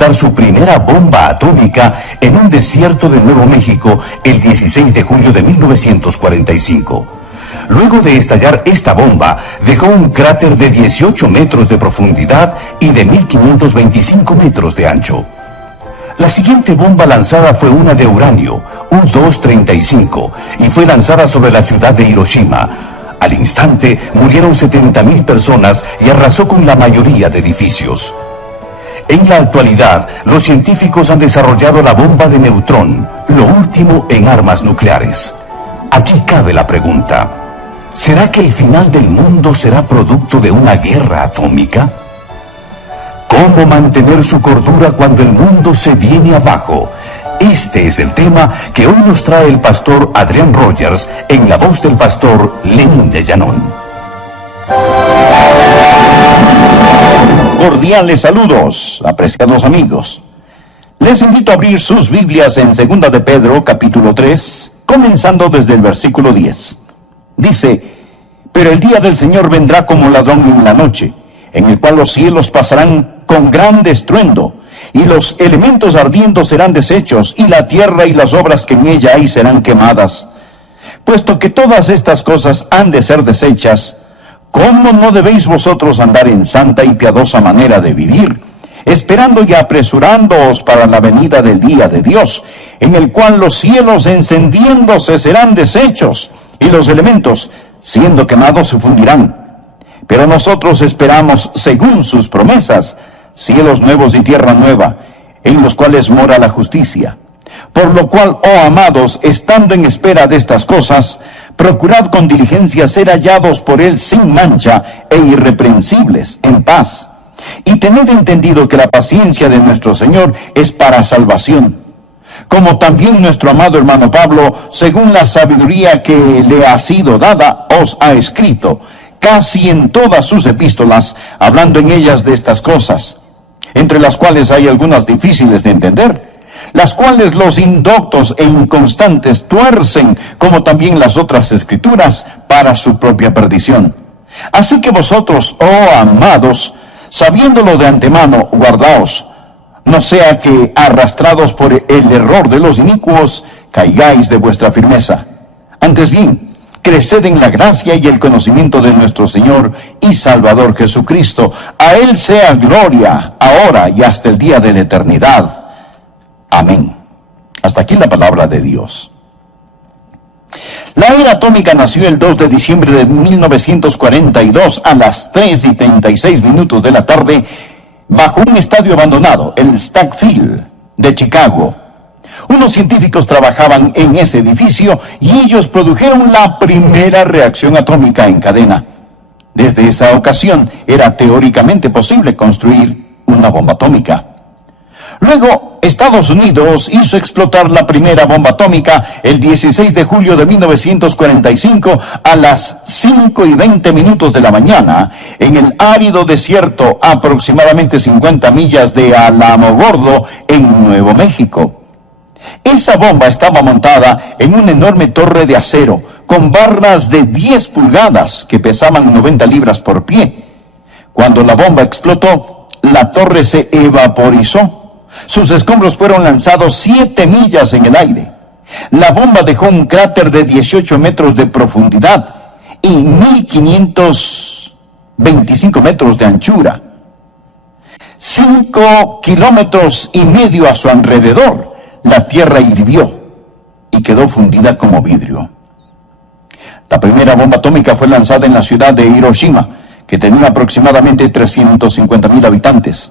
explotar su primera bomba atómica en un desierto de Nuevo México el 16 de julio de 1945. Luego de estallar esta bomba, dejó un cráter de 18 metros de profundidad y de 1525 metros de ancho. La siguiente bomba lanzada fue una de uranio, U-235, y fue lanzada sobre la ciudad de Hiroshima. Al instante murieron 70.000 personas y arrasó con la mayoría de edificios. En la actualidad, los científicos han desarrollado la bomba de neutrón, lo último en armas nucleares. Aquí cabe la pregunta: ¿será que el final del mundo será producto de una guerra atómica? ¿Cómo mantener su cordura cuando el mundo se viene abajo? Este es el tema que hoy nos trae el pastor Adrián Rogers en la voz del pastor Lenín de Llanón. Cordiales saludos, apreciados amigos. Les invito a abrir sus Biblias en 2 de Pedro, capítulo 3, comenzando desde el versículo 10. Dice: pero el día del Señor vendrá como ladrón en la noche, en el cual los cielos pasarán con gran estruendo, y los elementos ardiendo serán deshechos, y la tierra y las obras que en ella hay serán quemadas. Puesto que todas estas cosas han de ser deshechas, ¿cómo no debéis vosotros andar en santa y piadosa manera de vivir, esperando y apresurándoos para la venida del día de Dios, en el cual los cielos encendiéndose serán deshechos, y los elementos, siendo quemados, se fundirán? Pero nosotros esperamos, según sus promesas, cielos nuevos y tierra nueva, en los cuales mora la justicia. Por lo cual, oh amados, estando en espera de estas cosas, procurad con diligencia ser hallados por él sin mancha e irreprensibles, en paz. Y tened entendido que la paciencia de nuestro Señor es para salvación. Como también nuestro amado hermano Pablo, según la sabiduría que le ha sido dada, os ha escrito, casi en todas sus epístolas, hablando en ellas de estas cosas, entre las cuales hay algunas difíciles de entender, las cuales los indoctos e inconstantes tuercen, como también las otras escrituras, para su propia perdición. Así que vosotros, oh amados, sabiéndolo de antemano, guardaos, no sea que, arrastrados por el error de los inicuos, caigáis de vuestra firmeza. Antes bien, creced en la gracia y el conocimiento de nuestro Señor y Salvador Jesucristo. A Él sea gloria, ahora y hasta el día de la eternidad. Amén. Hasta aquí la palabra de Dios. La era atómica nació el 2 de diciembre de 1942 a las 3:36 de la tarde bajo un estadio abandonado, el Stack Field de Chicago. Unos científicos trabajaban en ese edificio y ellos produjeron la primera reacción atómica en cadena. Desde esa ocasión era teóricamente posible construir una bomba atómica. Luego, Estados Unidos hizo explotar la primera bomba atómica el 16 de julio de 1945 a las 5:20 de la mañana en el árido desierto aproximadamente 50 millas de Alamogordo en Nuevo México. Esa bomba estaba montada en una enorme torre de acero con barras de 10 pulgadas que pesaban 90 libras por pie. Cuando la bomba explotó, la torre se evaporizó. Sus escombros fueron lanzados 7 millas en el aire. La bomba dejó un cráter de 18 metros de profundidad y 1.525 metros de anchura. 5,5 kilómetros a su alrededor. La tierra hirvió y quedó fundida como vidrio. La primera bomba atómica fue lanzada en la ciudad de Hiroshima, que tenía aproximadamente 350.000 habitantes,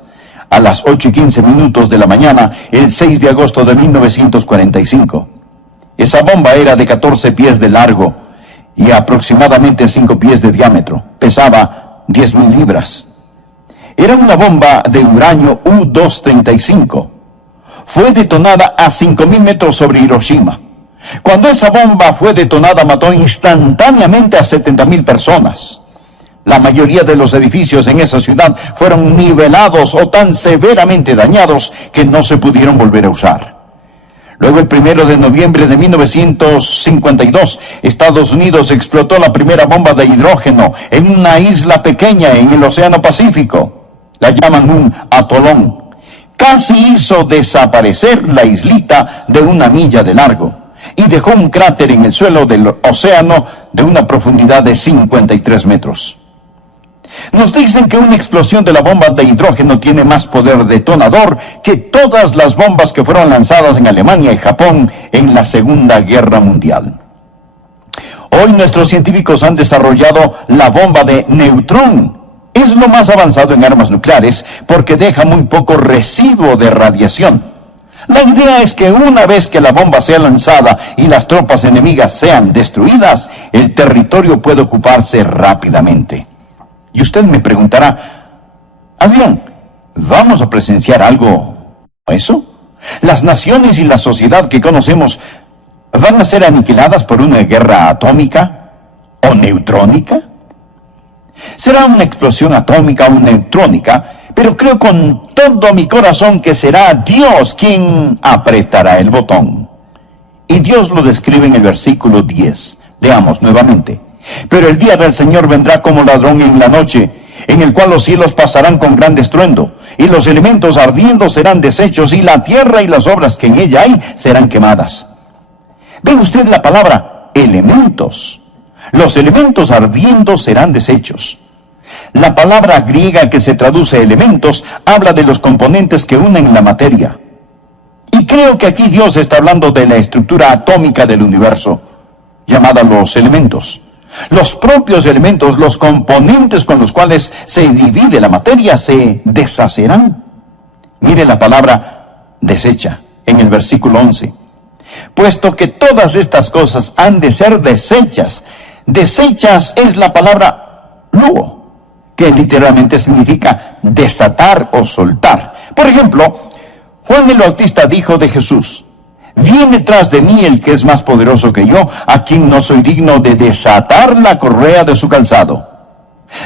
a las 8:15 de la mañana, el 6 de agosto de 1945. Esa bomba era de 14 pies de largo y aproximadamente 5 pies de diámetro. Pesaba 10.000 libras. Era una bomba de uranio U-235. Fue detonada a 5.000 metros sobre Hiroshima. Cuando esa bomba fue detonada, mató instantáneamente a 70.000 personas. La mayoría de los edificios en esa ciudad fueron nivelados o tan severamente dañados que no se pudieron volver a usar. Luego, el 1 de noviembre de 1952, Estados Unidos explotó la primera bomba de hidrógeno en una isla pequeña en el Océano Pacífico. La llaman un atolón. casi hizo desaparecer la islita de 1 milla de largo y dejó un cráter en el suelo del océano de una profundidad de 53 metros. Nos dicen que una explosión de la bomba de hidrógeno tiene más poder detonador que todas las bombas que fueron lanzadas en Alemania y Japón en la Segunda Guerra Mundial. Hoy nuestros científicos han desarrollado la bomba de neutrón. Es lo más avanzado en armas nucleares porque deja muy poco residuo de radiación. La idea es que una vez que la bomba sea lanzada y las tropas enemigas sean destruidas, el territorio puede ocuparse rápidamente. Y usted me preguntará, Adrián, ¿vamos a presenciar algo eso? ¿Las naciones y la sociedad que conocemos van a ser aniquiladas por una guerra atómica o neutrónica? Será una explosión atómica o neutrónica, pero creo con todo mi corazón que será Dios quien apretará el botón. Y Dios lo describe en el versículo 10. Leamos nuevamente. Pero el día del Señor vendrá como ladrón en la noche, en el cual los cielos pasarán con gran estruendo, y los elementos ardiendo serán deshechos, y la tierra y las obras que en ella hay serán quemadas. ¿Ve usted la palabra elementos? Los elementos ardiendo serán deshechos. La palabra griega que se traduce elementos habla de los componentes que unen la materia. Y creo que aquí Dios está hablando de la estructura atómica del universo, llamada los elementos. Los propios elementos, los componentes con los cuales se divide la materia, se deshacerán. Mire la palabra desecha en el versículo 11. Puesto que todas estas cosas han de ser deshechas. Deshechas es la palabra luo, que literalmente significa desatar o soltar. Por ejemplo, Juan el Bautista dijo de Jesús: viene tras de mí el que es más poderoso que yo, a quien no soy digno de desatar la correa de su calzado.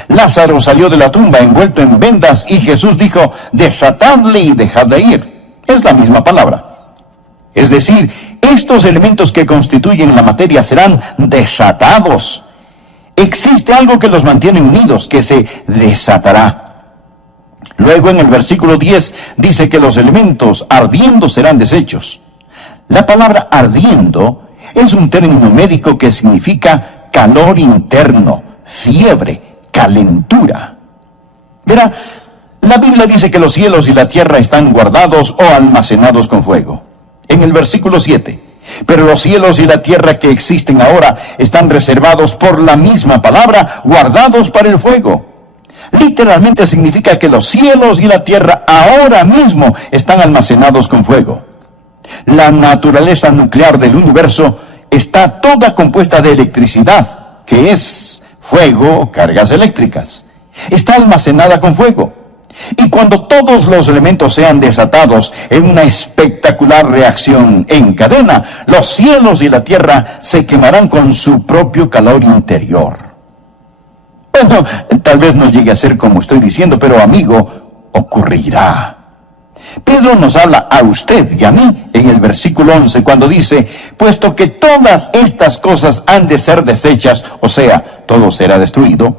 Lázaro salió de la tumba envuelto en vendas y Jesús dijo: desatadle y dejadle ir. Es la misma palabra. Es decir, estos elementos que constituyen la materia serán desatados. Existe algo que los mantiene unidos, que se desatará. Luego en el versículo 10 dice que los elementos ardiendo serán deshechos. La palabra ardiendo es un término médico que significa calor interno, fiebre, calentura. Verá, la Biblia dice que los cielos y la tierra están guardados o almacenados con fuego. En el versículo 7, pero los cielos y la tierra que existen ahora están reservados por la misma palabra, guardados para el fuego. Literalmente significa que los cielos y la tierra ahora mismo están almacenados con fuego. La naturaleza nuclear del universo está toda compuesta de electricidad, que es fuego o cargas eléctricas. Está almacenada con fuego. Y cuando todos los elementos sean desatados en una espectacular reacción en cadena, los cielos y la tierra se quemarán con su propio calor interior. Bueno, tal vez no llegue a ser como estoy diciendo, pero amigo, ocurrirá. Pedro nos habla a usted y a mí en el versículo 11 cuando dice: puesto que todas estas cosas han de ser deshechas, o sea, todo será destruido,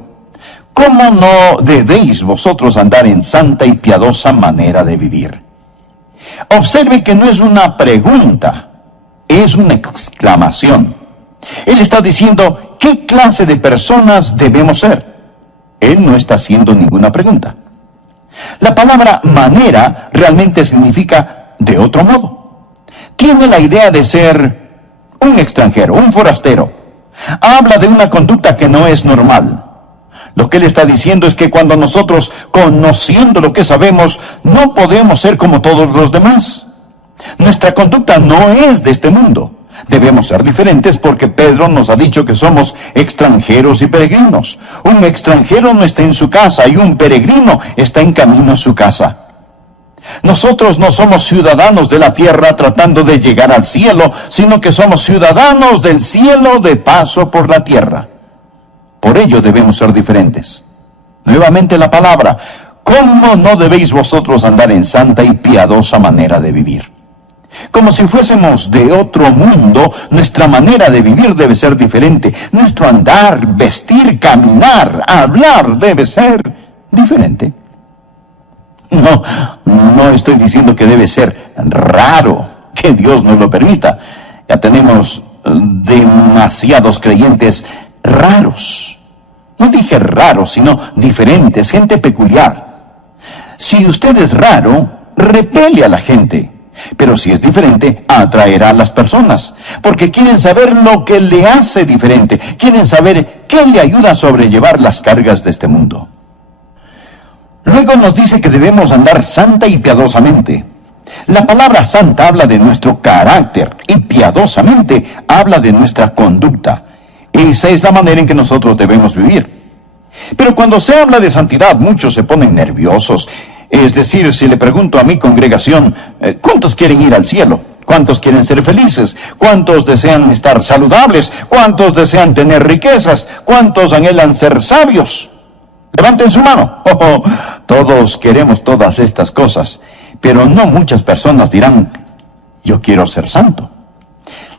¿cómo no debéis vosotros andar en santa y piadosa manera de vivir? Observe que no es una pregunta, es una exclamación. Él está diciendo, ¿qué clase de personas debemos ser? Él no está haciendo ninguna pregunta. La palabra manera realmente significa de otro modo. Tiene la idea de ser un extranjero, un forastero. Habla de una conducta que no es normal. Lo que él está diciendo es que cuando nosotros, conociendo lo que sabemos, no podemos ser como todos los demás. Nuestra conducta no es de este mundo. Debemos ser diferentes porque Pedro nos ha dicho que somos extranjeros y peregrinos. Un extranjero no está en su casa y un peregrino está en camino a su casa. Nosotros no somos ciudadanos de la tierra tratando de llegar al cielo, sino que somos ciudadanos del cielo de paso por la tierra. Por ello debemos ser diferentes. Nuevamente la palabra: ¿cómo no debéis vosotros andar en santa y piadosa manera de vivir? Como si fuésemos de otro mundo, nuestra manera de vivir debe ser diferente. Nuestro andar, vestir, caminar, hablar debe ser diferente. No estoy diciendo que debe ser raro, que Dios nos lo permita. Ya tenemos demasiados creyentes raros. No dije raros, sino diferentes, gente peculiar. Si usted es raro, repele a la gente. Pero si es diferente, atraerá a las personas, porque quieren saber lo que le hace diferente, quieren saber qué le ayuda a sobrellevar las cargas de este mundo. Luego nos dice que debemos andar santa y piadosamente. La palabra santa habla de nuestro carácter y piadosamente habla de nuestra conducta. Esa es la manera en que nosotros debemos vivir. Pero cuando se habla de santidad, muchos se ponen nerviosos. Es decir, si le pregunto a mi congregación, ¿cuántos quieren ir al cielo? ¿Cuántos quieren ser felices? ¿Cuántos desean estar saludables? ¿Cuántos desean tener riquezas? ¿Cuántos anhelan ser sabios? Levanten su mano. Todos queremos todas estas cosas, pero no muchas personas dirán, yo quiero ser santo.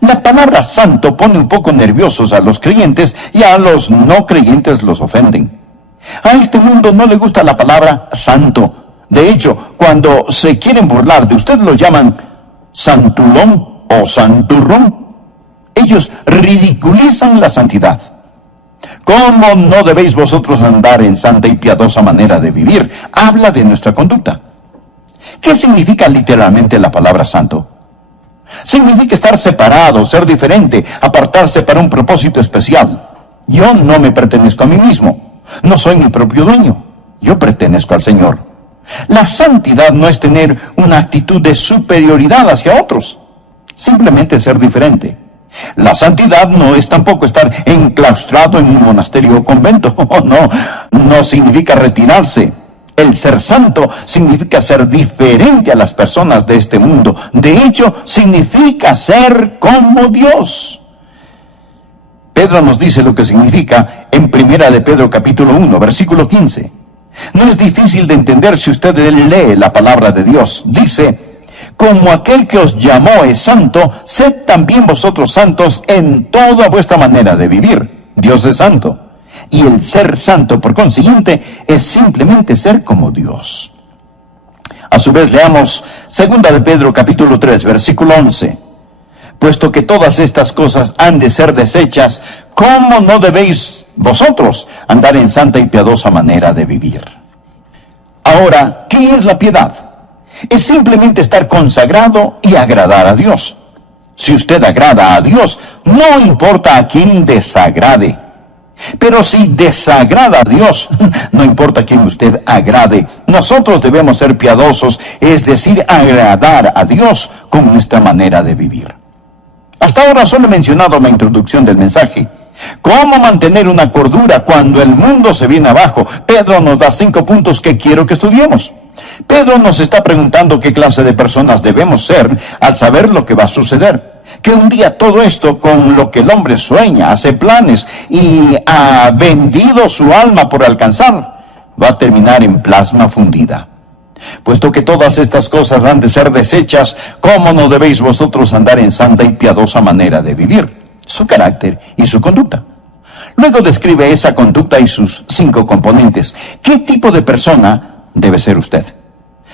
La palabra santo pone un poco nerviosos a los creyentes y a los no creyentes los ofenden. A este mundo no le gusta la palabra santo. De hecho, cuando se quieren burlar de usted, lo llaman santulón o santurrón. Ellos ridiculizan la santidad. ¿Cómo no debéis vosotros andar en santa y piadosa manera de vivir? Habla de nuestra conducta. ¿Qué significa literalmente la palabra santo? Significa estar separado, ser diferente, apartarse para un propósito especial. Yo no me pertenezco a mí mismo. No soy mi propio dueño. Yo pertenezco al Señor. La santidad no es tener una actitud de superioridad hacia otros, simplemente ser diferente. La santidad no es tampoco estar enclaustrado en un monasterio o convento. No significa retirarse. El ser santo significa ser diferente a las personas de este mundo. De hecho, significa ser como Dios. Pedro nos dice lo que significa en 1 de Pedro capítulo 1, versículo 15. No es difícil de entender si usted lee la palabra de Dios. Dice, como aquel que os llamó es santo, sed también vosotros santos en toda vuestra manera de vivir. Dios es santo. Y el ser santo, por consiguiente, es simplemente ser como Dios. A su vez, leamos 2 de Pedro capítulo 3, versículo 11. Puesto que todas estas cosas han de ser deshechas, ¿cómo no debéis vosotros andar en santa y piadosa manera de vivir? Ahora, ¿qué es la piedad? Es simplemente estar consagrado y agradar a Dios. Si usted agrada a Dios, no importa a quién desagrade. Pero si desagrada a Dios, no importa a quién usted agrade. Nosotros debemos ser piadosos, es decir, agradar a Dios con nuestra manera de vivir. Hasta ahora solo he mencionado la introducción del mensaje. ¿Cómo mantener una cordura cuando el mundo se viene abajo? Pedro nos da 5 puntos que quiero que estudiemos. Pedro nos está preguntando qué clase de personas debemos ser al saber lo que va a suceder. Que un día todo esto con lo que el hombre sueña, hace planes y ha vendido su alma por alcanzar, va a terminar en plasma fundida. Puesto que todas estas cosas han de ser deshechas, ¿cómo no debéis vosotros andar en santa y piadosa manera de vivir? Su carácter y su conducta. Luego describe esa conducta y sus 5 componentes. ¿Qué tipo de persona debe ser usted?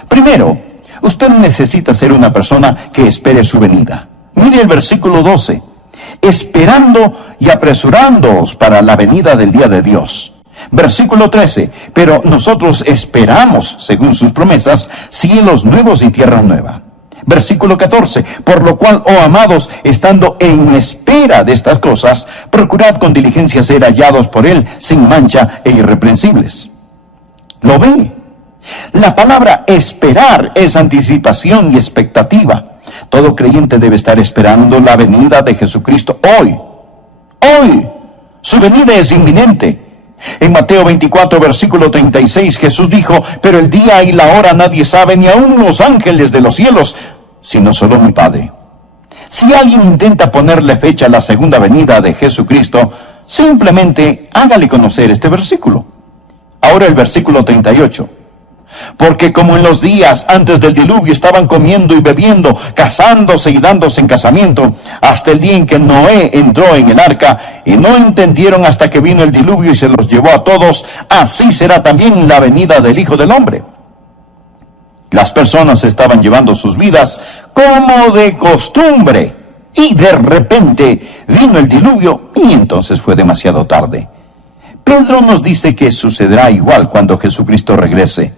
Primero, usted necesita ser una persona que espere su venida. Mire el versículo 12. Esperando y apresurándoos para la venida del día de Dios. Versículo 13. Pero nosotros esperamos, según sus promesas, cielos nuevos y tierra nueva. Versículo 14. Por lo cual, oh amados, estando en espera de estas cosas, procurad con diligencia ser hallados por Él, sin mancha e irreprensibles. ¿Lo ve? La palabra esperar es anticipación y expectativa. Todo creyente debe estar esperando la venida de Jesucristo hoy. Hoy. Su venida es inminente. En Mateo 24, versículo 36, Jesús dijo, pero el día y la hora nadie sabe, ni aun los ángeles de los cielos, sino solo mi Padre. Si alguien intenta ponerle fecha a la segunda venida de Jesucristo, simplemente hágale conocer este versículo. Ahora el versículo 38. Porque como en los días antes del diluvio estaban comiendo y bebiendo, casándose y dándose en casamiento, hasta el día en que Noé entró en el arca, y no entendieron hasta que vino el diluvio y se los llevó a todos, así será también la venida del Hijo del Hombre. Las personas estaban llevando sus vidas como de costumbre. Y de repente vino el diluvio y entonces fue demasiado tarde. Pedro nos dice que sucederá igual cuando Jesucristo regrese.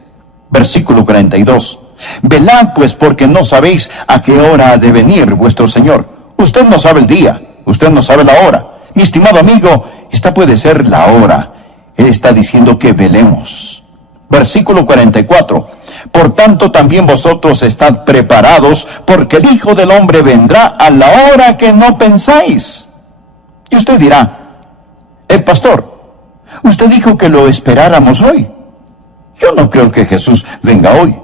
Versículo 42. Velad pues, porque no sabéis a qué hora ha de venir vuestro Señor. Usted no sabe el día, usted no sabe la hora. Mi estimado amigo, esta puede ser la hora. Él está diciendo que velemos. Versículo 44. Por tanto también vosotros estad preparados, porque el Hijo del Hombre vendrá a la hora que no pensáis. Y usted dirá, pastor, usted dijo que lo esperáramos hoy. Yo no creo que Jesús venga hoy.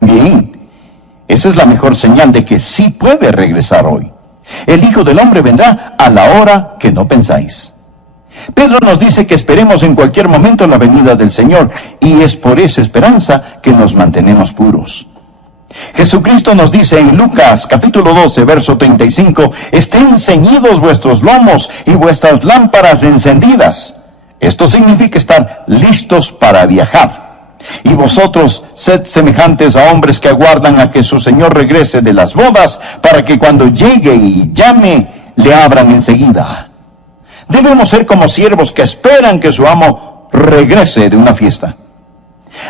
Bien, esa es la mejor señal de que sí puede regresar hoy. El Hijo del Hombre vendrá a la hora que no pensáis. Pedro nos dice que esperemos en cualquier momento la venida del Señor, y es por esa esperanza que nos mantenemos puros. Jesucristo nos dice en Lucas capítulo 12, verso 35, estén ceñidos vuestros lomos y vuestras lámparas encendidas. Esto significa estar listos para viajar. Y vosotros sed semejantes a hombres que aguardan a que su Señor regrese de las bodas, para que cuando llegue y llame, le abran enseguida. Debemos ser como siervos que esperan que su amo regrese de una fiesta.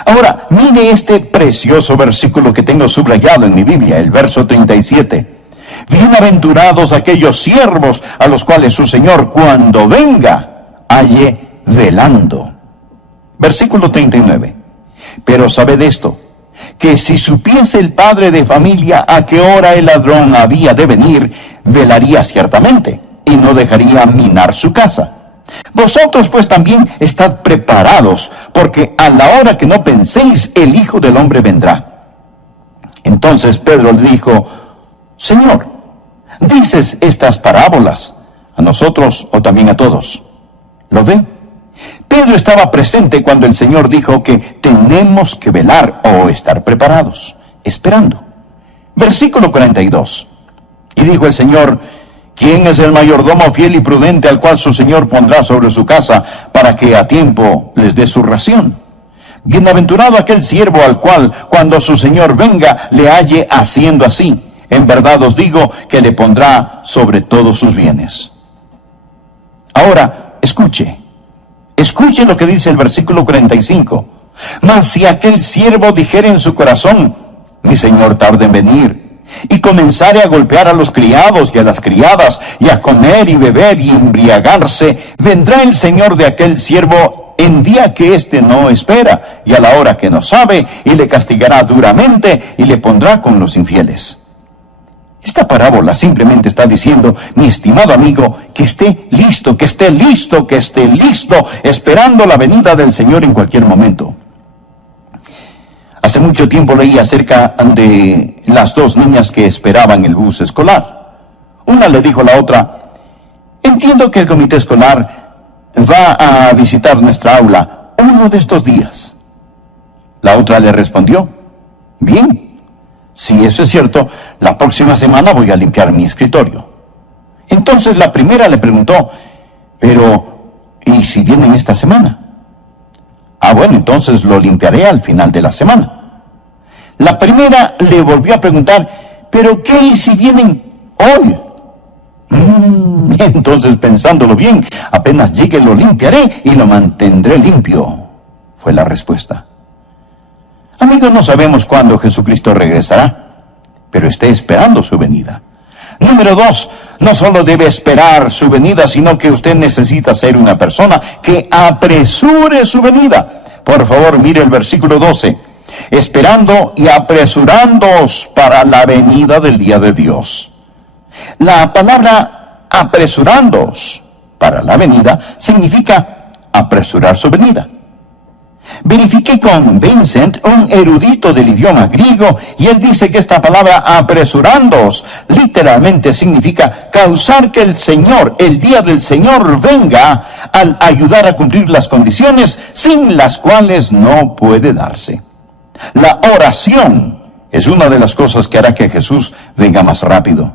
Ahora, mire este precioso versículo que tengo subrayado en mi Biblia, el verso 37. Bienaventurados aquellos siervos a los cuales su Señor, cuando venga, halle velando. Versículo 39. Pero sabed esto, que si supiese el padre de familia a qué hora el ladrón había de venir, velaría ciertamente, y no dejaría minar su casa. Vosotros pues también estad preparados, porque a la hora que no penséis, el Hijo del Hombre vendrá. Entonces Pedro le dijo, Señor, ¿dices estas parábolas a nosotros o también a todos? ¿Lo ve? Pedro estaba presente cuando el Señor dijo que tenemos que velar o estar preparados, esperando. Versículo 42. Y dijo el Señor, ¿quién es el mayordomo fiel y prudente al cual su Señor pondrá sobre su casa para que a tiempo les dé su ración? Bienaventurado aquel siervo al cual, cuando su Señor venga, le halle haciendo así. En verdad os digo que le pondrá sobre todos sus bienes. Ahora, escuche lo que dice el versículo 45. Mas si aquel siervo dijere en su corazón, mi Señor tarda en venir, y comenzare a golpear a los criados y a las criadas, y a comer y beber y embriagarse, vendrá el Señor de aquel siervo en día que éste no espera, y a la hora que no sabe, y le castigará duramente, y le pondrá con los infieles. Esta parábola simplemente está diciendo, mi estimado amigo, que esté listo, esperando la venida del Señor en cualquier momento. Hace mucho tiempo leí acerca de las dos niñas que esperaban el bus escolar. Una le dijo a la otra, entiendo que el comité escolar va a visitar nuestra aula uno de estos días. La otra le respondió, bien, si eso es cierto, la próxima semana voy a limpiar mi escritorio. Entonces la primera le preguntó, pero, ¿y si vienen esta semana? Bueno, entonces lo limpiaré al final de la semana. La primera le volvió a preguntar, ¿pero qué y si vienen hoy? Entonces, pensándolo bien, apenas llegue lo limpiaré y lo mantendré limpio, fue la respuesta. Amigos, no sabemos cuándo Jesucristo regresará, pero esté esperando su venida. Número 2, no solo debe esperar su venida, sino que usted necesita ser una persona que apresure su venida. Por favor, mire el versículo 12. Esperando y apresurándoos para la venida del día de Dios. La palabra apresurándoos para la venida significa apresurar su venida. Verifiqué con Vincent, un erudito del idioma griego, y él dice que esta palabra apresurándoos literalmente significa causar que el Señor, el día del Señor, venga al ayudar a cumplir las condiciones sin las cuales no puede darse. La oración es una de las cosas que hará que Jesús venga más rápido.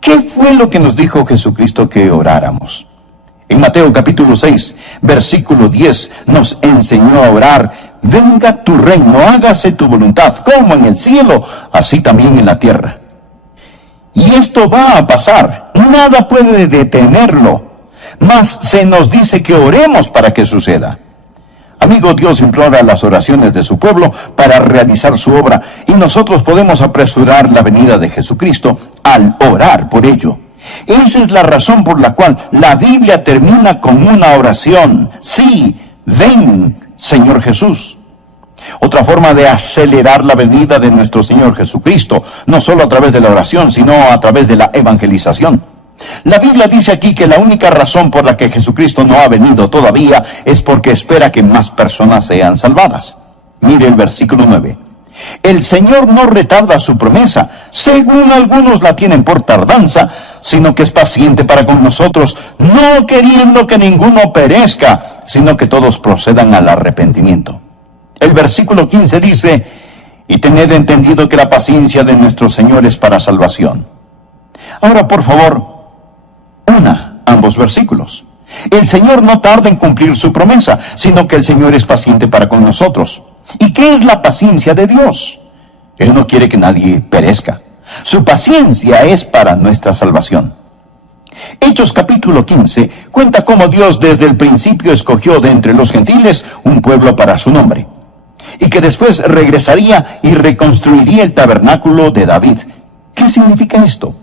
¿Qué fue lo que nos dijo Jesucristo que oráramos? En Mateo capítulo 6, versículo 10, nos enseñó a orar: venga tu reino, hágase tu voluntad, como en el cielo, así también en la tierra. Y esto va a pasar, nada puede detenerlo, mas se nos dice que oremos para que suceda. Amigo, Dios implora las oraciones de su pueblo para realizar su obra, y nosotros podemos apresurar la venida de Jesucristo al orar por ello. Esa es la razón por la cual la Biblia termina con una oración: sí, ven, Señor Jesús. Otra forma de acelerar la venida de nuestro Señor Jesucristo, no solo a través de la oración, sino a través de la evangelización. La Biblia dice aquí que la única razón por la que Jesucristo no ha venido todavía es porque espera que más personas sean salvadas. Mire el versículo 9. El Señor no retarda su promesa, según algunos la tienen por tardanza, sino que es paciente para con nosotros, no queriendo que ninguno perezca, sino que todos procedan al arrepentimiento. El versículo 15 dice: y tened entendido que la paciencia de nuestro Señor es para salvación. Ahora, por favor, una ambos versículos. El Señor no tarda en cumplir su promesa, sino que el Señor es paciente para con nosotros. ¿Y qué es la paciencia de Dios? Él no quiere que nadie perezca. Su paciencia es para nuestra salvación. Hechos capítulo 15 cuenta cómo Dios desde el principio escogió de entre los gentiles un pueblo para su nombre, y que después regresaría y reconstruiría el tabernáculo de David. ¿Qué significa esto?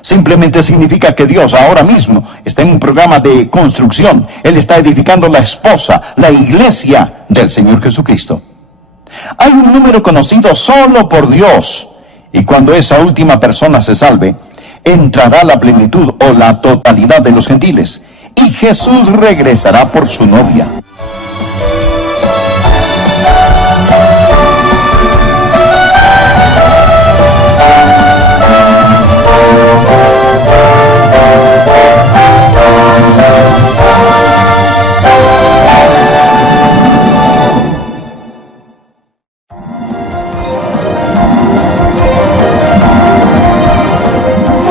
Simplemente significa que Dios ahora mismo está en un programa de construcción. Él está edificando la esposa, la iglesia del Señor Jesucristo. Hay un número conocido solo por Dios, y cuando esa última persona se salve, entrará la plenitud o la totalidad de los gentiles, y Jesús regresará por su novia.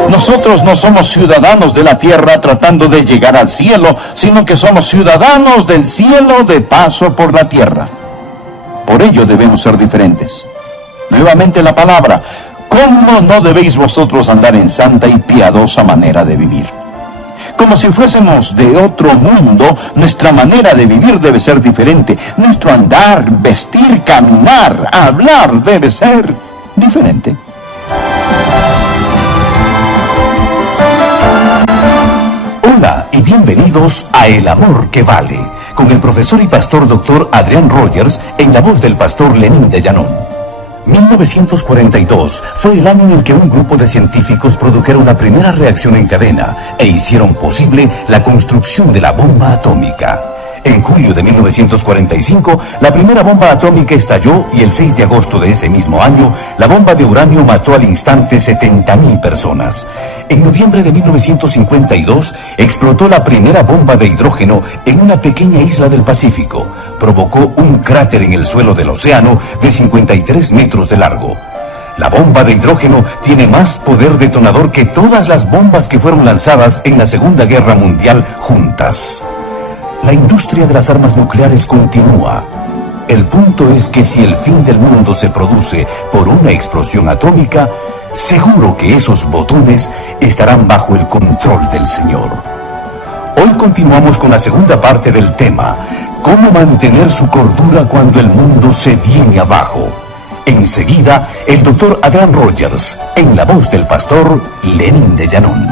Nosotros no somos ciudadanos de la tierra tratando de llegar al cielo, sino que somos ciudadanos del cielo de paso por la tierra. Por ello debemos ser diferentes. Nuevamente la palabra: ¿cómo no debéis vosotros andar en santa y piadosa manera de vivir? Como si fuésemos de otro mundo, nuestra manera de vivir debe ser diferente. Nuestro andar, vestir, caminar, hablar debe ser diferente. Hola y bienvenidos a El Amor que Vale, con el profesor y pastor Dr. Adrián Rogers en la voz del pastor Lenín de Llanón. 1942 fue el año en el que un grupo de científicos produjeron la primera reacción en cadena e hicieron posible la construcción de la bomba atómica. En julio de 1945, la primera bomba atómica estalló y el 6 de agosto de ese mismo año, la bomba de uranio mató al instante 70.000 personas. En noviembre de 1952, explotó la primera bomba de hidrógeno en una pequeña isla del Pacífico. Provocó un cráter en el suelo del océano de 53 metros de largo. La bomba de hidrógeno tiene más poder detonador que todas las bombas que fueron lanzadas en la Segunda Guerra Mundial juntas. La industria de las armas nucleares continúa. El punto es que si el fin del mundo se produce por una explosión atómica, seguro que esos botones estarán bajo el control del Señor. Hoy continuamos con la segunda parte del tema: ¿cómo mantener su cordura cuando el mundo se viene abajo? Enseguida, el doctor Adrián Rogers, en la voz del pastor Lenín de Llanón.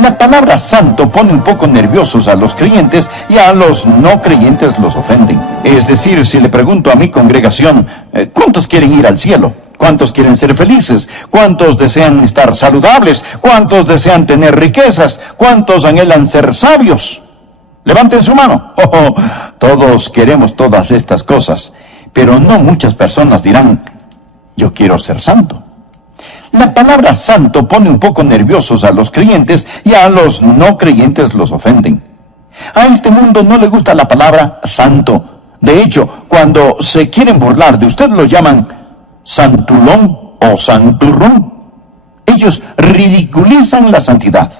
La palabra santo pone un poco nerviosos a los creyentes y a los no creyentes los ofenden. Es decir, si le pregunto a mi congregación, ¿cuántos quieren ir al cielo? ¿Cuántos quieren ser felices? ¿Cuántos desean estar saludables? ¿Cuántos desean tener riquezas? ¿Cuántos anhelan ser sabios? Levanten su mano. Todos queremos todas estas cosas, pero no muchas personas dirán: yo quiero ser santo. La palabra santo pone un poco nerviosos a los creyentes y a los no creyentes los ofenden. A este mundo no le gusta la palabra santo. De hecho, cuando se quieren burlar de usted lo llaman santulón o santurrón. Ellos ridiculizan la santidad.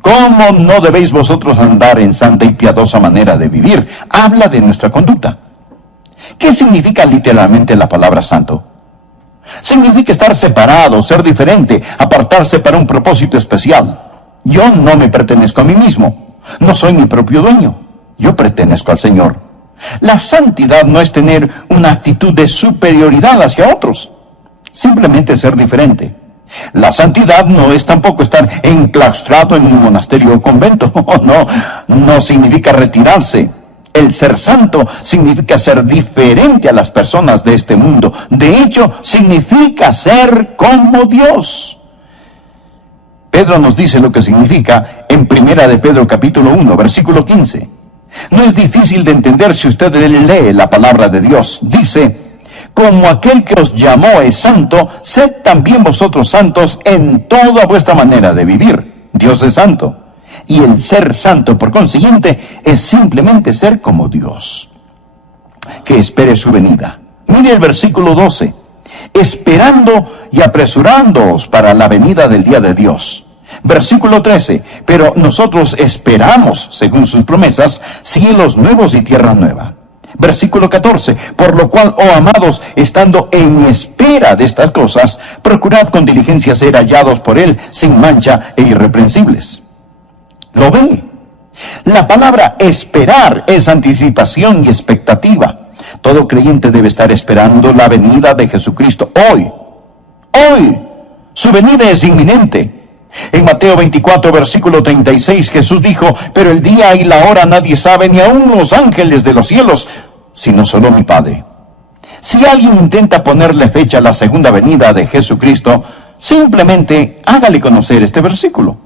¿Cómo no debéis vosotros andar en santa y piadosa manera de vivir? Habla de nuestra conducta. ¿Qué significa literalmente la palabra santo? Significa estar separado, ser diferente, apartarse para un propósito especial. Yo no me pertenezco a mí mismo. No soy mi propio dueño. Yo pertenezco al Señor. La santidad no es tener una actitud de superioridad hacia otros. Simplemente ser diferente. La santidad no es tampoco estar enclaustrado en un monasterio o convento. No significa retirarse. El ser santo significa ser diferente a las personas de este mundo. De hecho, significa ser como Dios. Pedro nos dice lo que significa en 1 de Pedro capítulo 1, versículo 15. No es difícil de entender si usted lee la palabra de Dios. Dice: como aquel que os llamó es santo, sed también vosotros santos en toda vuestra manera de vivir. Dios es santo. Y el ser santo, por consiguiente, es simplemente ser como Dios. Que espere su venida. Mire el versículo 12. Esperando y apresurándoos para la venida del día de Dios. Versículo 13. Pero nosotros esperamos, según sus promesas, cielos nuevos y tierra nueva. Versículo 14, por lo cual, oh amados, estando en espera de estas cosas, procurad con diligencia ser hallados por Él, sin mancha e irreprensibles. ¿Lo ve? La palabra esperar es anticipación y expectativa. Todo creyente debe estar esperando la venida de Jesucristo hoy. Hoy. Su venida es inminente. En Mateo 24, versículo 36, Jesús dijo: pero el día y la hora nadie sabe, ni aun los ángeles de los cielos, sino solo mi Padre. Si alguien intenta ponerle fecha a la segunda venida de Jesucristo, simplemente hágale conocer este versículo.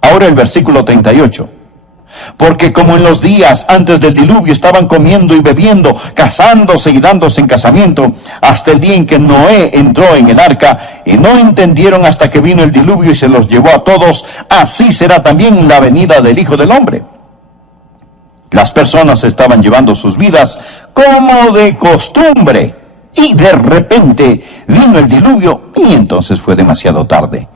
Ahora el versículo 38. Porque como en los días antes del diluvio estaban comiendo y bebiendo, casándose y dándose en casamiento, hasta el día en que Noé entró en el arca, y no entendieron hasta que vino el diluvio y se los llevó a todos, así será también la venida del Hijo del Hombre. Las personas estaban llevando sus vidas como de costumbre, y de repente vino el diluvio y entonces fue demasiado tarde.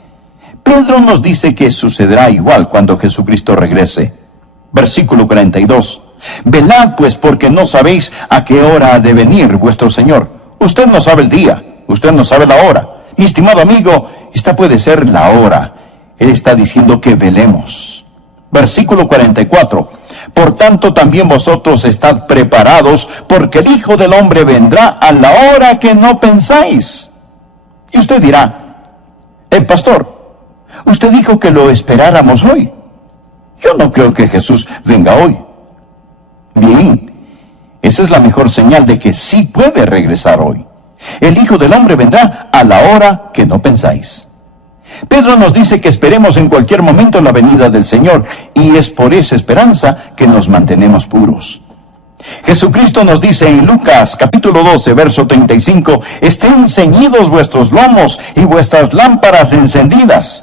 Pedro nos dice que sucederá igual cuando Jesucristo regrese. Versículo 42. Velad pues, porque no sabéis a qué hora ha de venir vuestro Señor. Usted no sabe el día, usted no sabe la hora. Mi estimado amigo, esta puede ser la hora. Él está diciendo que velemos. Versículo 44. Por tanto también vosotros estad preparados, porque el Hijo del Hombre vendrá a la hora que no pensáis. Y usted dirá: pastor, usted dijo que lo esperáramos hoy. Yo no creo que Jesús venga hoy. Bien, esa es la mejor señal de que sí puede regresar hoy. El Hijo del Hombre vendrá a la hora que no pensáis. Pedro nos dice que esperemos en cualquier momento la venida del Señor, y es por esa esperanza que nos mantenemos puros. Jesucristo nos dice en Lucas capítulo 12, verso 35, estén ceñidos vuestros lomos y vuestras lámparas encendidas.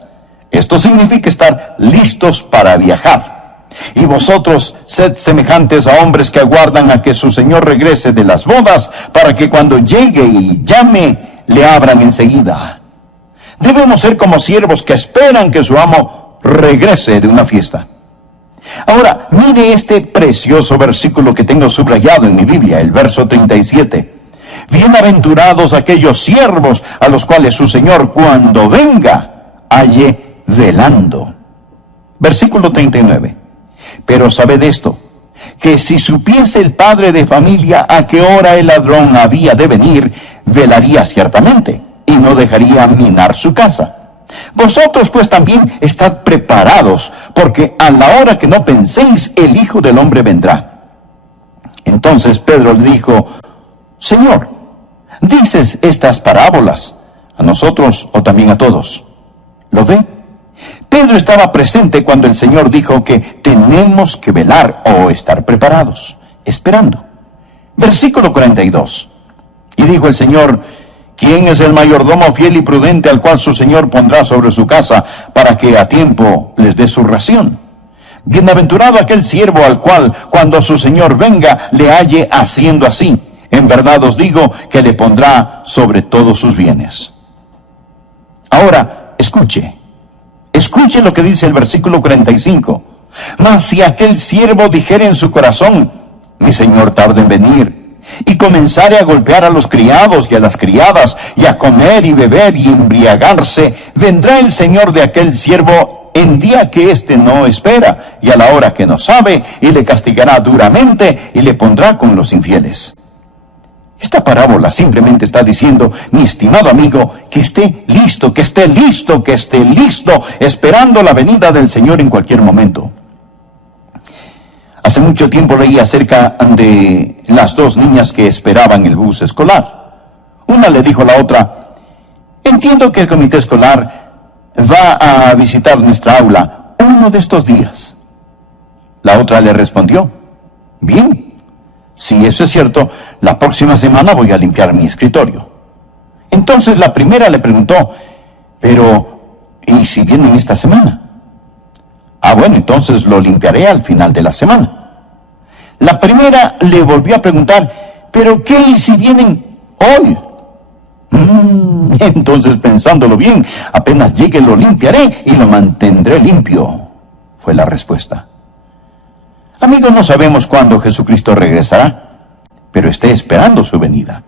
Esto significa estar listos para viajar. Y vosotros sed semejantes a hombres que aguardan a que su Señor regrese de las bodas, para que cuando llegue y llame, le abran enseguida. Debemos ser como siervos que esperan que su amo regrese de una fiesta. Ahora, mire este precioso versículo que tengo subrayado en mi Biblia, el verso 37. Bienaventurados aquellos siervos a los cuales su Señor, cuando venga, halle velando. Versículo 39. Pero sabed esto, que si supiese el padre de familia a qué hora el ladrón había de venir, velaría ciertamente, y no dejaría minar su casa. Vosotros pues también estad preparados, porque a la hora que no penséis, el Hijo del Hombre vendrá. Entonces Pedro le dijo: Señor, ¿dices estas parábolas a nosotros o también a todos? ¿Lo ve? Pedro estaba presente cuando el Señor dijo que tenemos que velar o estar preparados, esperando. Versículo 42. Y dijo el Señor: ¿quién es el mayordomo fiel y prudente al cual su Señor pondrá sobre su casa para que a tiempo les dé su ración? Bienaventurado aquel siervo al cual, cuando su Señor venga, le halle haciendo así. En verdad os digo que le pondrá sobre todos sus bienes. Ahora, Escuche lo que dice el versículo 45. Mas si aquel siervo dijere en su corazón, mi señor tarda en venir, y comenzare a golpear a los criados y a las criadas, y a comer y beber y embriagarse, vendrá el señor de aquel siervo en día que éste no espera, y a la hora que no sabe, y le castigará duramente, y le pondrá con los infieles. Esta parábola simplemente está diciendo, mi estimado amigo, que esté listo, esperando la venida del Señor en cualquier momento. Hace mucho tiempo leí acerca de las dos niñas que esperaban el bus escolar. Una le dijo a la otra, entiendo que el comité escolar va a visitar nuestra aula uno de estos días. La otra le respondió, bien. Si eso es cierto, la próxima semana voy a limpiar mi escritorio. Entonces la primera le preguntó, pero, ¿y si vienen esta semana? Bueno, entonces lo limpiaré al final de la semana. La primera le volvió a preguntar, ¿pero qué y si vienen hoy? Entonces, pensándolo bien, apenas llegue lo limpiaré y lo mantendré limpio, fue la respuesta. Amigos, no sabemos cuándo Jesucristo regresará, pero esté esperando su venida.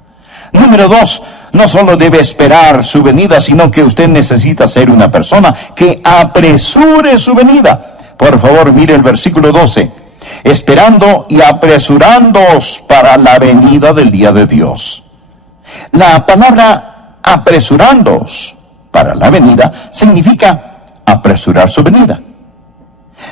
Número 2, no solo debe esperar su venida, sino que usted necesita ser una persona que apresure su venida. Por favor, mire el versículo 12. Esperando y apresurándoos para la venida del día de Dios. La palabra apresurándoos para la venida significa apresurar su venida.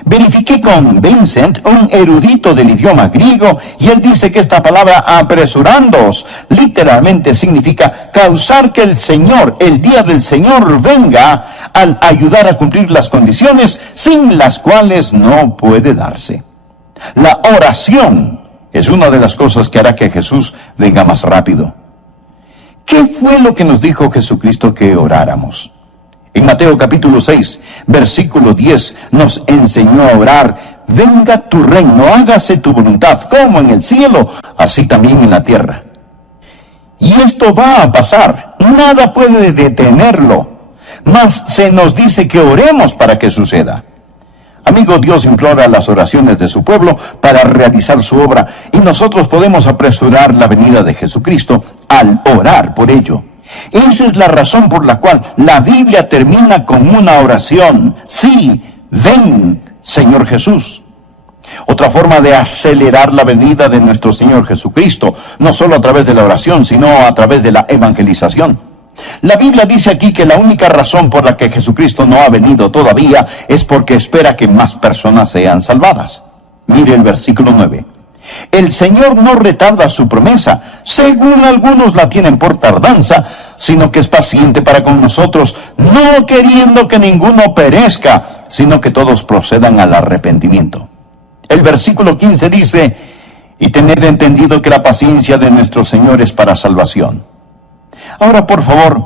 Verifiqué con Vincent, un erudito del idioma griego, y él dice que esta palabra apresurándoos literalmente significa causar que el Señor, el día del Señor, venga al ayudar a cumplir las condiciones sin las cuales no puede darse. La oración es una de las cosas que hará que Jesús venga más rápido. ¿Qué fue lo que nos dijo Jesucristo que oráramos? En Mateo capítulo 6, versículo 10, nos enseñó a orar, venga tu reino, hágase tu voluntad, como en el cielo, así también en la tierra. Y esto va a pasar, nada puede detenerlo, mas se nos dice que oremos para que suceda. Amigo, Dios implora las oraciones de su pueblo para realizar su obra, y nosotros podemos apresurar la venida de Jesucristo al orar por ello. Esa es la razón por la cual la Biblia termina con una oración. Sí, ven, Señor Jesús. Otra forma de acelerar la venida de nuestro Señor Jesucristo, no solo a través de la oración, sino a través de la evangelización. La Biblia dice aquí que la única razón por la que Jesucristo no ha venido todavía es porque espera que más personas sean salvadas. Mire el versículo 9. El Señor no retarda su promesa, según algunos la tienen por tardanza, sino que es paciente para con nosotros, no queriendo que ninguno perezca, sino que todos procedan al arrepentimiento. El versículo 15 dice, y tened entendido que la paciencia de nuestro Señor es para salvación. Ahora, por favor,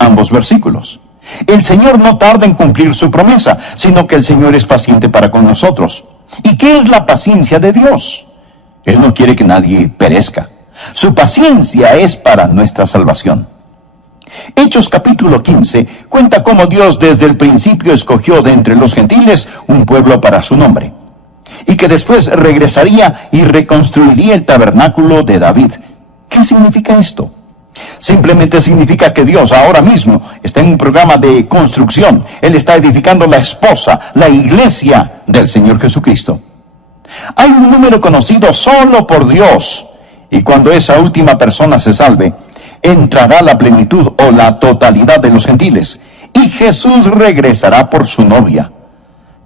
ambos versículos. El Señor no tarda en cumplir su promesa, sino que el Señor es paciente para con nosotros. ¿Y qué es la paciencia de Dios? Él no quiere que nadie perezca. Su paciencia es para nuestra salvación. Hechos capítulo 15 cuenta cómo Dios desde el principio escogió de entre los gentiles un pueblo para su nombre, y que después regresaría y reconstruiría el tabernáculo de David. ¿Qué significa esto? Simplemente significa que Dios ahora mismo está en un programa de construcción. Él está edificando la esposa, la iglesia del Señor Jesucristo. Hay un número conocido solo por Dios, y cuando esa última persona se salve, entrará la plenitud o la totalidad de los gentiles, y Jesús regresará por su novia.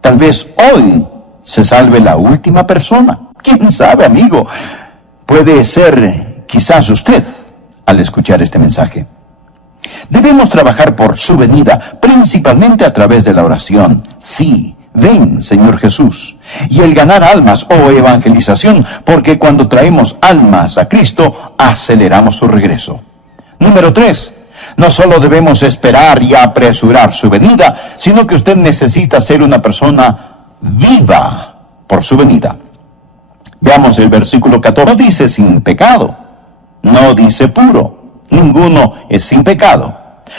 Tal vez hoy se salve la última persona. ¿Quién sabe, amigo? Puede ser quizás usted al escuchar este mensaje. Debemos trabajar por su venida, principalmente a través de la oración. Sí, ven, Señor Jesús. Y el ganar almas o evangelización, porque cuando traemos almas a Cristo, aceleramos su regreso. Número 3. No solo debemos esperar y apresurar su venida, sino que usted necesita ser una persona viva por su venida. Veamos el versículo 14. No dice sin pecado, no dice puro, ninguno es sin pecado.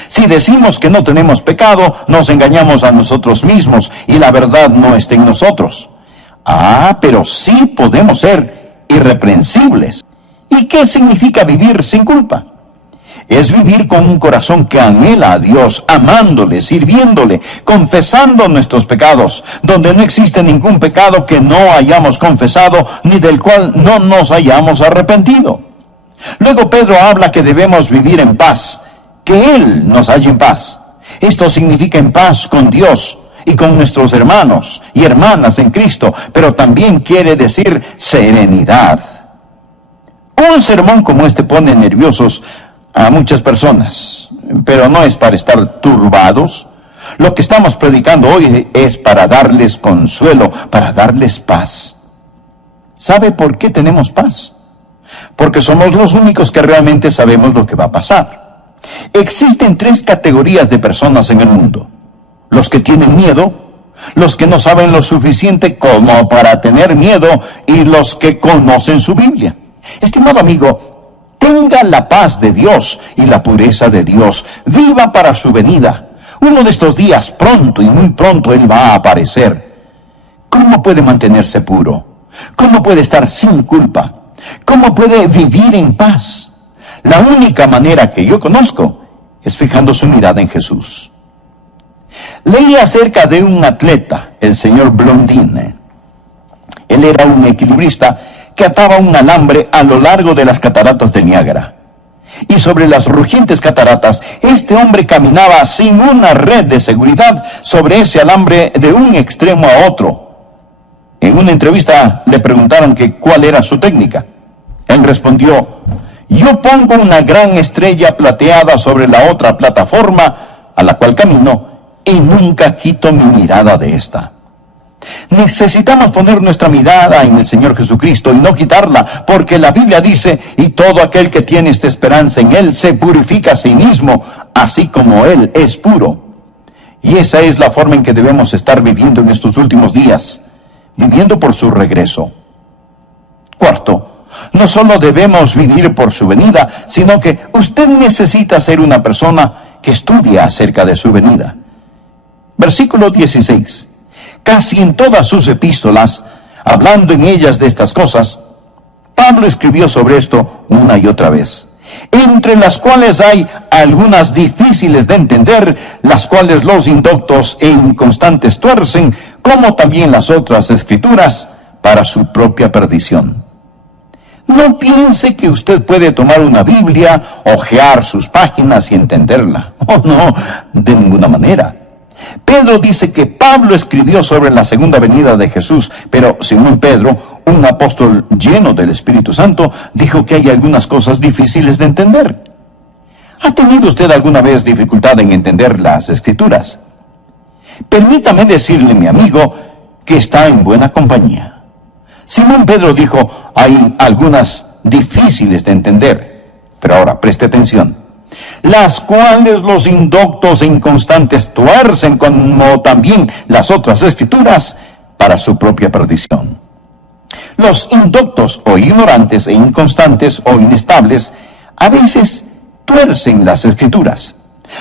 Si decimos que no tenemos pecado, nos engañamos a nosotros mismos y la verdad no está en nosotros. Pero sí podemos ser irreprensibles. ¿Y qué significa vivir sin culpa? Es vivir con un corazón que anhela a Dios, amándole, sirviéndole, confesando nuestros pecados, donde no existe ningún pecado que no hayamos confesado, ni del cual no nos hayamos arrepentido. Luego Pedro habla que debemos vivir en paz, que Él nos halle en paz. Esto significa en paz con Dios y con nuestros hermanos y hermanas en Cristo, pero también quiere decir serenidad. Un sermón como este pone nerviosos a muchas personas, pero no es para estar turbados. Lo que estamos predicando hoy es para darles consuelo, para darles paz. ¿Sabe por qué tenemos paz? Porque somos los únicos que realmente sabemos lo que va a pasar. Existen 3 categorías de personas en el mundo: los que tienen miedo, los que no saben lo suficiente como para tener miedo, y los que conocen su Biblia. Estimado amigo, tenga la paz de Dios y la pureza de Dios. Viva para su venida. Uno de estos días, pronto y muy pronto, Él va a aparecer. ¿Cómo puede mantenerse puro? ¿Cómo puede estar sin culpa? ¿Cómo puede vivir en paz? La única manera que yo conozco es fijando su mirada en Jesús. Leí acerca de un atleta, el señor Blondin. Él era un equilibrista que ataba un alambre a lo largo de las cataratas del Niágara. Y sobre las rugientes cataratas, este hombre caminaba sin una red de seguridad sobre ese alambre de un extremo a otro. En una entrevista le preguntaron que cuál era su técnica. Él respondió: yo pongo una gran estrella plateada sobre la otra plataforma a la cual camino y nunca quito mi mirada de esta. Necesitamos poner nuestra mirada en el Señor Jesucristo y no quitarla, porque la Biblia dice: y todo aquel que tiene esta esperanza en Él se purifica a sí mismo, así como Él es puro. Y esa es la forma en que debemos estar viviendo en estos últimos días, viviendo por su regreso. Cuarto, no solo debemos vivir por su venida, sino que usted necesita ser una persona que estudia acerca de su venida. Versículo 16. Casi en todas sus epístolas, hablando en ellas de estas cosas, Pablo escribió sobre esto una y otra vez, entre las cuales hay algunas difíciles de entender, las cuales los indoctos e inconstantes tuercen, como también las otras escrituras, para su propia perdición. No piense que usted puede tomar una Biblia, hojear sus páginas y entenderla. Oh, no, de ninguna manera. Pedro dice que Pablo escribió sobre la segunda venida de Jesús, pero Simón Pedro, un apóstol lleno del Espíritu Santo, dijo que hay algunas cosas difíciles de entender. ¿Ha tenido usted alguna vez dificultad en entender las Escrituras? Permítame decirle, mi amigo, que está en buena compañía. Simón Pedro dijo: hay algunas difíciles de entender, pero ahora preste atención, las cuales los indoctos e inconstantes tuercen, como también las otras escrituras, para su propia perdición. Los indoctos o ignorantes e inconstantes o inestables a veces tuercen las escrituras.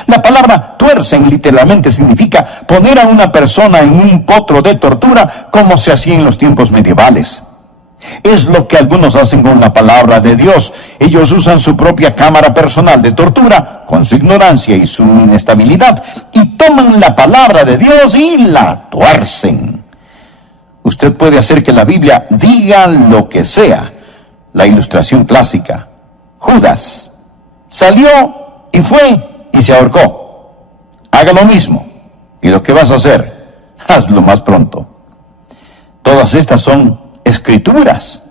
La palabra tuercen literalmente significa poner a una persona en un potro de tortura, como se hacía en los tiempos medievales. Es lo que algunos hacen con la palabra de Dios. Ellos usan su propia cámara personal de tortura, con su ignorancia y su inestabilidad, y toman la palabra de Dios y la tuercen. Usted puede hacer que la Biblia diga lo que sea. La ilustración clásica: Judas salió y fue y se ahorcó. Haga lo mismo, y lo que vas a hacer, hazlo más pronto. Todas estas son escrituras,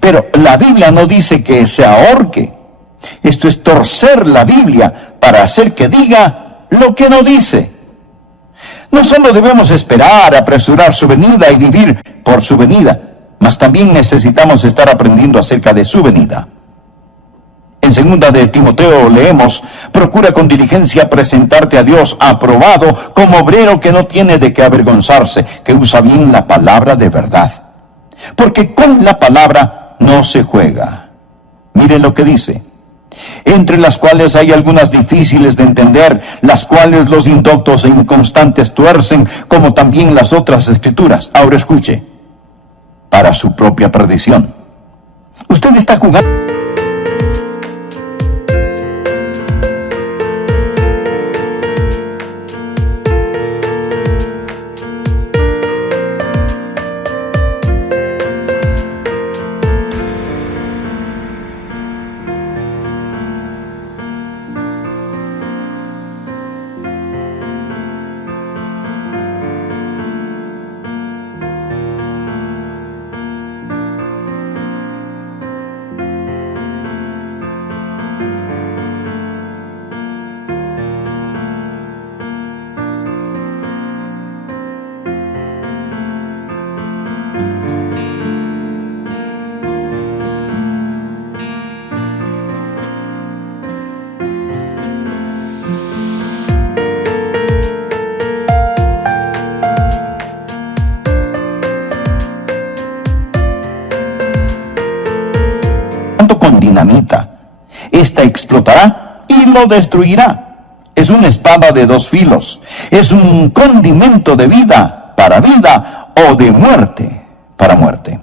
pero la Biblia no dice que se ahorque. Esto es torcer la Biblia para hacer que diga lo que no dice. No solo debemos esperar, apresurar su venida y vivir por su venida, mas también necesitamos estar aprendiendo acerca de su venida. En 2 de Timoteo leemos: procura con diligencia presentarte a Dios aprobado, como obrero que no tiene de qué avergonzarse, que usa bien la palabra de verdad. Porque con la palabra no se juega. Mire lo que dice: entre las cuales hay algunas difíciles de entender, las cuales los indoctos e inconstantes tuercen, como también las otras escrituras. Ahora escuche, para su propia perdición. Usted está jugando. Con dinamita. Esta explotará y lo destruirá. Es una espada de dos filos. Es un condimento de vida para vida o de muerte para muerte.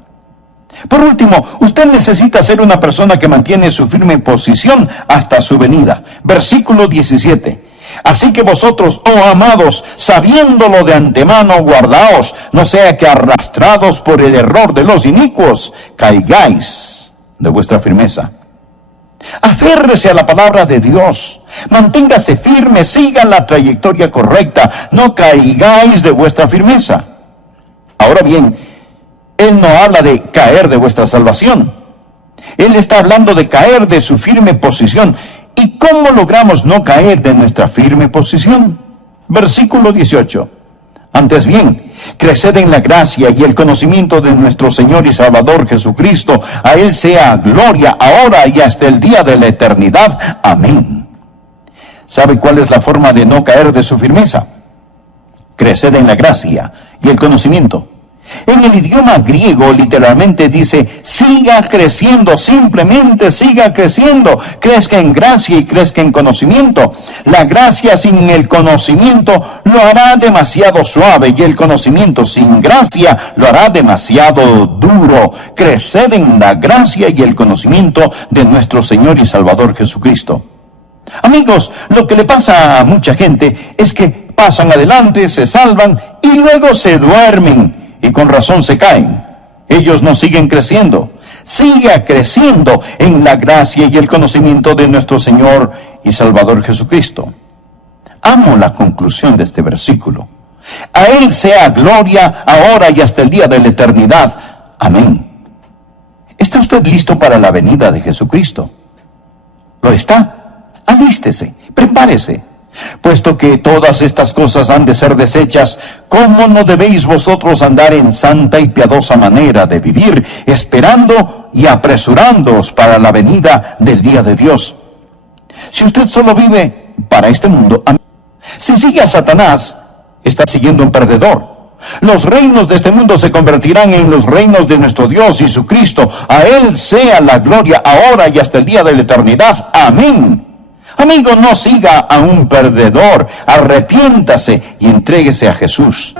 Por último, usted necesita ser una persona que mantiene su firme posición hasta su venida. Versículo 17. Así que vosotros, oh amados, sabiéndolo de antemano, guardaos, no sea que arrastrados por el error de los inicuos, caigáis de vuestra firmeza. Aférrese a la palabra de Dios, manténgase firme, siga la trayectoria correcta, no caigáis de vuestra firmeza. Ahora bien, Él no habla de caer de vuestra salvación. Él está hablando de caer de su firme posición. ¿Y cómo logramos no caer de nuestra firme posición? Versículo 18. Antes bien, creced en la gracia y el conocimiento de nuestro Señor y Salvador Jesucristo. A Él sea gloria ahora y hasta el día de la eternidad. Amén. ¿Sabe cuál es la forma de no caer de su firmeza? Creced en la gracia y el conocimiento. En el idioma griego literalmente dice, siga creciendo, simplemente siga creciendo, crezca en gracia y crezca en conocimiento. La gracia sin el conocimiento lo hará demasiado suave y el conocimiento sin gracia lo hará demasiado duro. Creced en la gracia y el conocimiento de nuestro Señor y Salvador Jesucristo. Amigos, lo que le pasa a mucha gente es que pasan adelante, se salvan y luego se duermen. Y con razón se caen. Ellos no siguen creciendo. Siga creciendo en la gracia y el conocimiento de nuestro Señor y Salvador Jesucristo. Amo la conclusión de este versículo. A Él sea gloria ahora y hasta el día de la eternidad. Amén. ¿Está usted listo para la venida de Jesucristo? ¿Lo está? Alístese, prepárese. Puesto que todas estas cosas han de ser deshechas, ¿cómo no debéis vosotros andar en santa y piadosa manera de vivir, esperando y apresurándoos para la venida del día de Dios? Si usted solo vive para este mundo, si sigue a Satanás, está siguiendo un perdedor. Los reinos de este mundo se convertirán en los reinos de nuestro Dios y su Cristo. A Él sea la gloria ahora y hasta el día de la eternidad. Amén. Amigo, no siga a un perdedor, arrepiéntase y entréguese a Jesús.